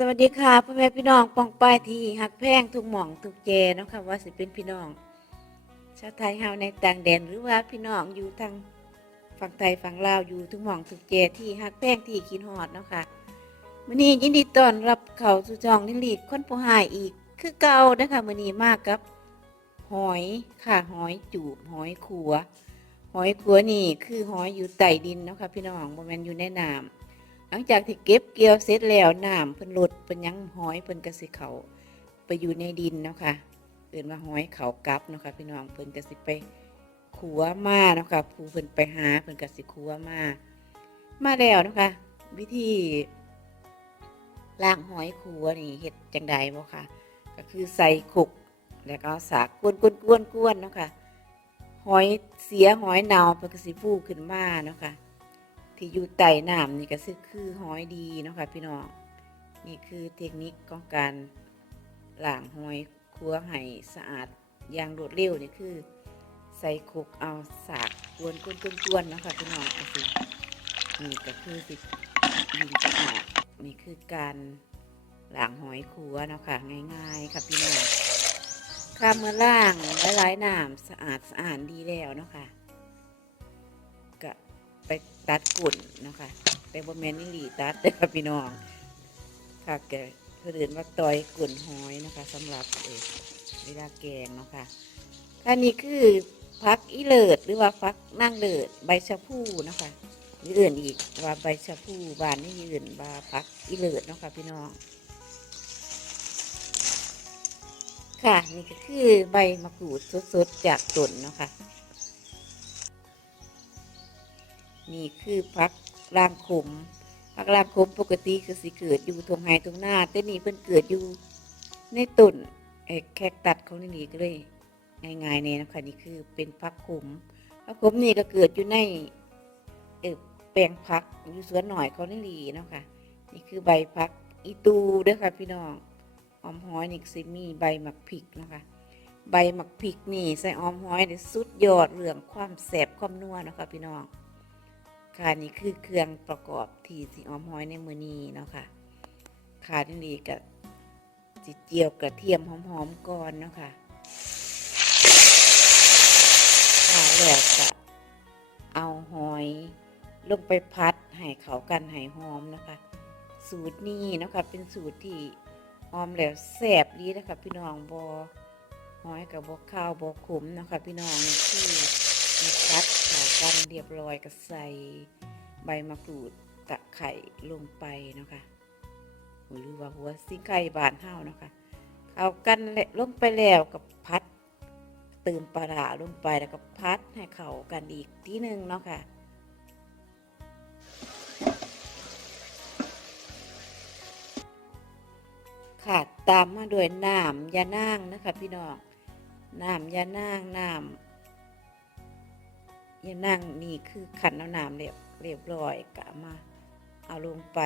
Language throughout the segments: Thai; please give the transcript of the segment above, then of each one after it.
สวัสดีค่ะพ่อแม่พี่น้องปองป้ายที่หักแพงทุกหม่องทุกเจนะค่ะว่าสิเป็นพี่น้อง ชาวไทยเฮาในต่างแดนหรือว่าพี่น้องอยู่ทางฝั่งไทยฝั่งลาวอยู่ทุกหม่องทุกเจที่หักแพงที่คิดฮอดเนาะค่ะมื้อนี้ยินดีต้อนรับเข้าสู่จองนิลีดคนผู้หายอีก คือเก่านะคะมื้อนี้มากับ หอยค่ะหอยจูบหอยขัว หอยขัวนี่คือหอยอยู่ใต้ดินเนาะค่ะพี่น้องบ่แม่นอยู่ในน้ำ หลังจากที่เก็บเกี่ยวเสร็จแล้วน้ำเพิ่นลดเพิ่นยังห้อยเพิ่นก็สิเขาไปอยู่ในดินเนาะค่ะเอิ้นว่าห้อยเขากลับเนาะค่ะพี่น้องเพิ่นก็สิไปขัวมาเนาะค่ะผู้เพิ่นไปหาเพิ่นก็สิขัวมา มาแล้วเนาะค่ะวิธีล้างห้อยขัวนี่เฮ็ดจังใดบ่ค่ะ ก็คือใส่ขุกแล้วก็สากกวนๆๆๆเนาะค่ะหอยเสียหอยเนาเพิ่นก็สิฟูขึ้นมาเนาะค่ะ ที่อยู่ใต้น้ำนี่ก็คือคือหอยดีเนาะค่ะพี่น้องนี่คือเทคนิคของการล้างหอยครัวให้สะอาดอย่างรวดเร็วนี่คือ ใส่คุกเอาสากกวนกวนกวนกวนเนาะค่ะพี่น้องเอาสินี่ก็คือสิยิงจะออกนี่คือการล้างหอยครัวเนาะค่ะง่าย ๆ ค่ะพี่น้องข้ามเมื่อล่างหลายๆน้ำสะอาดสะอาดดีแล้วเนาะค่ะ ตัดกุ่นนะคะ แต่บ่แม่นอี่หลีตัดเด้อค่พี่น้องค่ะแกเพื่อนว่าตอยกุ่นหอยนะคะสำหรับเวลาแกงนะคะค่ะนี่คือพักอีเลิดหรือว่าพักนั่งเลิดใบชะพูนะคะหรืออื่นอีกว่าใบชะพูบานนี่อื่นว่าพักอีเลิดนะคะพี่น้อง ค่ะนี่ก็คือใบมะกรูดสดๆจากต้นนะคะ นี่คือพักรางขมพักรางขมปกติคือสิเกิดอยู่ทงไฮทงหน้า แต่นี่เพิ่นเกิดอยู่ในต้นไอ้แคคตัดของนี่ก็เลยง่ายๆเนี่ยนะคะนี่คือเป็นพักขมพักขมนี่ก็เกิดอยู่ในเออแปลงพักอยู่สวนหน่อยเขานี่ลีเนาะค่ะนี่คือใบพักอีตูด้อค่ะพี่น้องออมหอยนี่สิมีใบหมักพริกนะคะใบหมักพริกนี่ใส่ออมหอยนี่สุดยอดเรื่องความแสบความนัวนะคะพี่น้อง ค่ะนี่คือเครื่องประกอบที่สิออมหอยในมือนี้เนาะค่ะขาที่นี่กับจิเจียวกระเทียมหอมๆก่อนเนาะค่ะค่ะแล้วก็เอาหอยลงไปพัดให้เขากันให้หอมนะคะ สูตรนี้นะคะเป็นสูตรที่หอมแล้วแซ่บดีนะคะพี่น้องบอหอยกับบอข้าวบอขมนะคะพี่น้องนี่คือ มีพัดขากันเรียบร้อยก็ใส่ใบมะกรูดตะไคร่ลงไปเนาะคะหรือว่าหัวซิงไก่บานเท่าเนาะคะเอากันลลงไปแล้วกับพัดเติมปลาลงไปแล้วก็พัดให้เข้ากันอีกทีหนึ่งเนาะค่ะค่ะตามมาด้วยน้ำยานางนะคะพี่น้องน้ำยานางน้ำ ย่านั่งนี่คือขันเอาน้ำเรียบเรียบร้อยกะมาเอาลงไป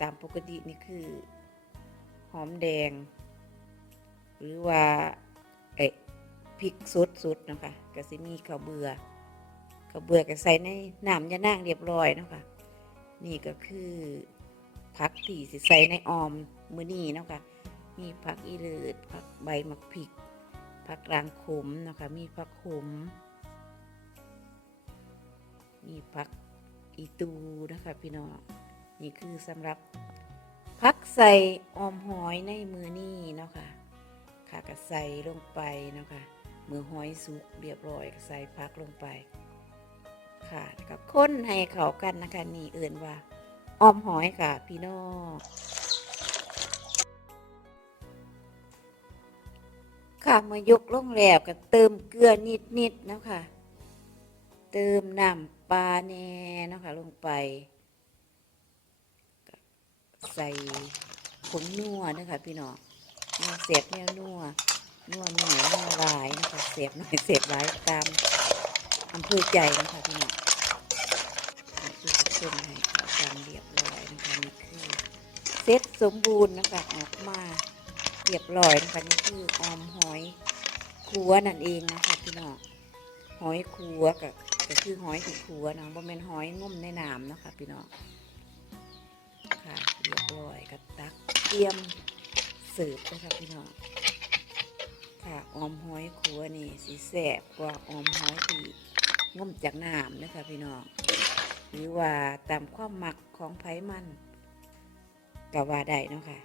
ตามปกตินี่คือ หอมแดง หรือว่าเอ๊ะพริกสดสดนะคะกะสิมีข้าวเบือข้าวเบือก็ใส่ในน้ำยานั่งเรียบร้อยนะคะนี่ก็คือผักที่สิใส่ในออมมือนี้เนะคะมีผักอีเลิดผักใบมะพริกผักรางขมนะคะมีผักขม มีผักอีตูนะคะพี่น้องนี่คือสำหรับพักใส่ออมหอยในมือนี่เนาะค่ะค่ะก็ใส่ลงไปเนาะค่ะมือหอยสุกเรียบร้อยก็ใส่พักลงไป ค่ะกับค้นให้เขากันนะคะนี่เอื่นว่าออมหอยค่ะ พี่น้องค่ะมื่อยกลงแล้วก็เติมเกลือนิดๆเนาะค่ะเติมน้ำ ปลาแหน่นะคะลงไป ใส่ผงนัวนะคะพี่น้องแนวเสียบแนวนัวนัวหน่อยนัวลายนะคะเสียบหน่อยเสียบลายตามอำเภอใจนะคะพี่น้องนี่คือผสมให้เข้ากันเรียบร้อยนะคะนี่คือเซ็ตสมบูรณ์นะคะออกมาเรียบร้อยนะคะนี่คือออมหอยคัวนั่นเองนะคะพี่น้องหอยคัวกับ ก็คือหอยที่คัวนะบ่แม่นหอยงุ่มในน้ำนะคะพี่น้องค่ะเรียบร้อยก็ตักเตรียมเสิร์ฟนะครับพี่น้องค่ะออมหอยขัวนี่สีแสบกว่าออมหอยที่ง่มจากน้ำนะคะพี่น้องหรือว่าตามความหมักของไผมันก็ว่าได้เนาะค่ะ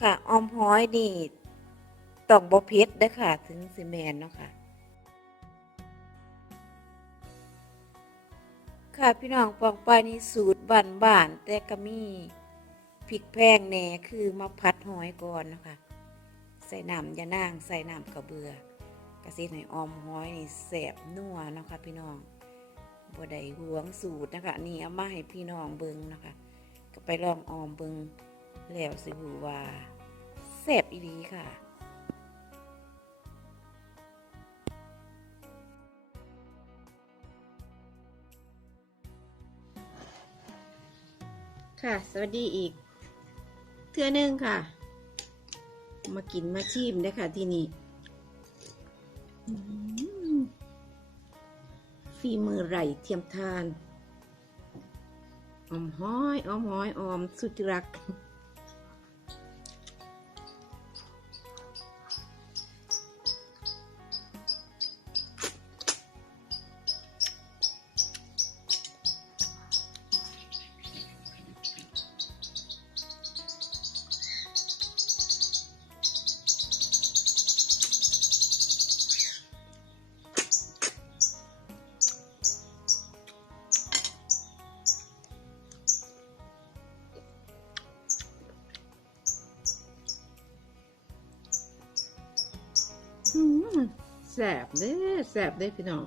ค่ะออมหอยนี่ ต้องบ่เผ็ดเด้อค่ะถึงสิแมนเนาะค่ะ ค่ะพี่น้องปองไปายนี่สูตรบ้านบ้านแต่ก็มีพริกแพงแหน่คือมาพัดหอยก่อนนะคะใส่น้ำยานางใส่น้ำกระเบือกระสิให้ออมห้อยนี่แสบนัวนะคะพี่น้องบ่ได้หวงสูตรนะคะนี่เอามาให้พี่น้องเบิ่งนะคะ ก็ไปลองออมเบิ่งแล้วสิหูว่าแสบอีดีค่ะ ค่ะ สวัสดีอีก เทื่อนึงค่ะ มากินมาชิมได้ค่ะที่นี่ฟีมือไหลเทียมทานอมห้อยอมห้อยอมสุดรัก บเด้แสบเด้พี่น้อง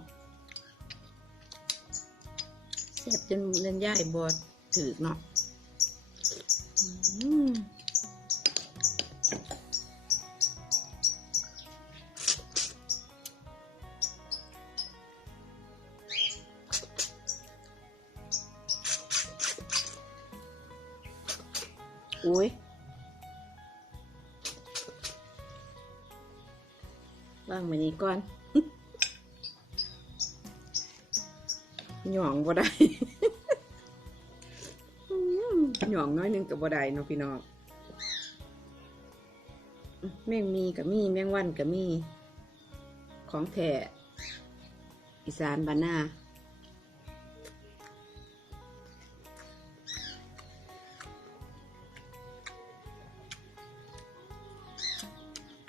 แสบจนเล่นย่ายบอดถือเนาะอืมโอ้ย ว่างมานี้ก่อน หย่องบ่ได้ หย่องน้อยหนึงกับบ่ได้เนาะพี่น้องแมงมีกับมีแมงวันกับมี ของแท้อีสานบ้านนา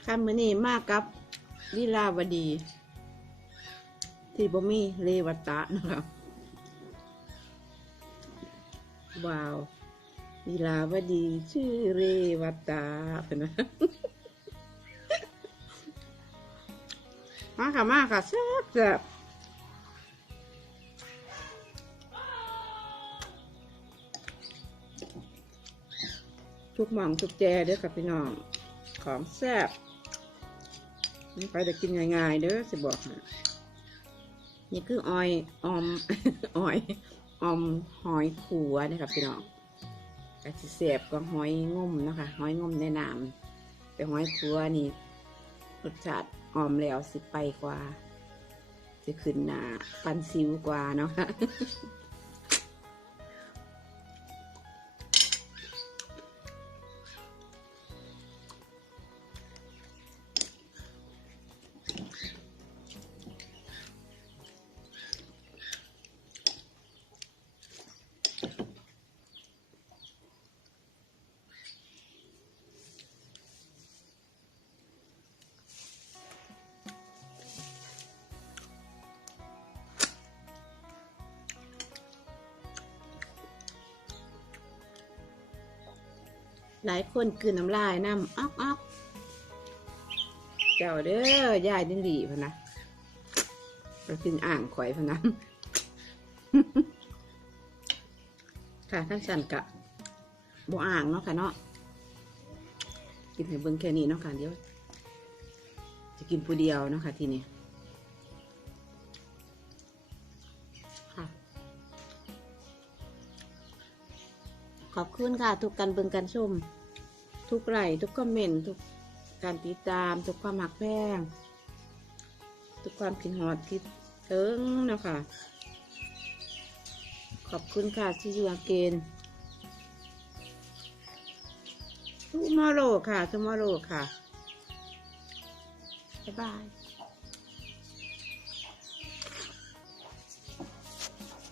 คำมือนี้มากกับ ลีลาวดี ที่บ่มีเลวตะนะครับว้าวลีลาวดีชื่อเรวตาเป็นนะมาค่ะมาค่ะแซ่บแซ่บทุกหม่องทุกแจเด้อค่ะพี่น้อง ของแซ่บ นี่ไปจะกินง่ายๆเด้อสิบอกนี่คือออยออมออยออมหอยขัวนะครับพี่น้องกระสิเสียบกับหอยงมนะคะหอยงมในน้ำแต่หอยขัวนี่รสชาติออมแล้วสิไปกว่า จะขึ้นหนาปันซิวกว่าเนาะ หลายคนคืนน้ำลายน้ำอ๊อกอ๊อกเจ้าเด้อยายดินหลีพนะเรากินอ่างข่อยพนะค่ะท่านสันกะบ่อ่างเนาะค่ะเนาะกินให้เบิ่งแค่นี้เนาะค่ะเดี๋ยวจะกินผู้เดียวเนาะค่ะทีนี้ ขอบคุณค่ะ ทุกการเบิ่งการชม ทุกไลค์ทุกคอมเมนต์ทุกการติดตาม ทุกความหักแพงทุกความคิดฮอดคิดถึงนะคะขอบคุณค่ะที่อยู่อาเกนทูมอโรค่ะทูมอโรค่ะบ๊ายบาย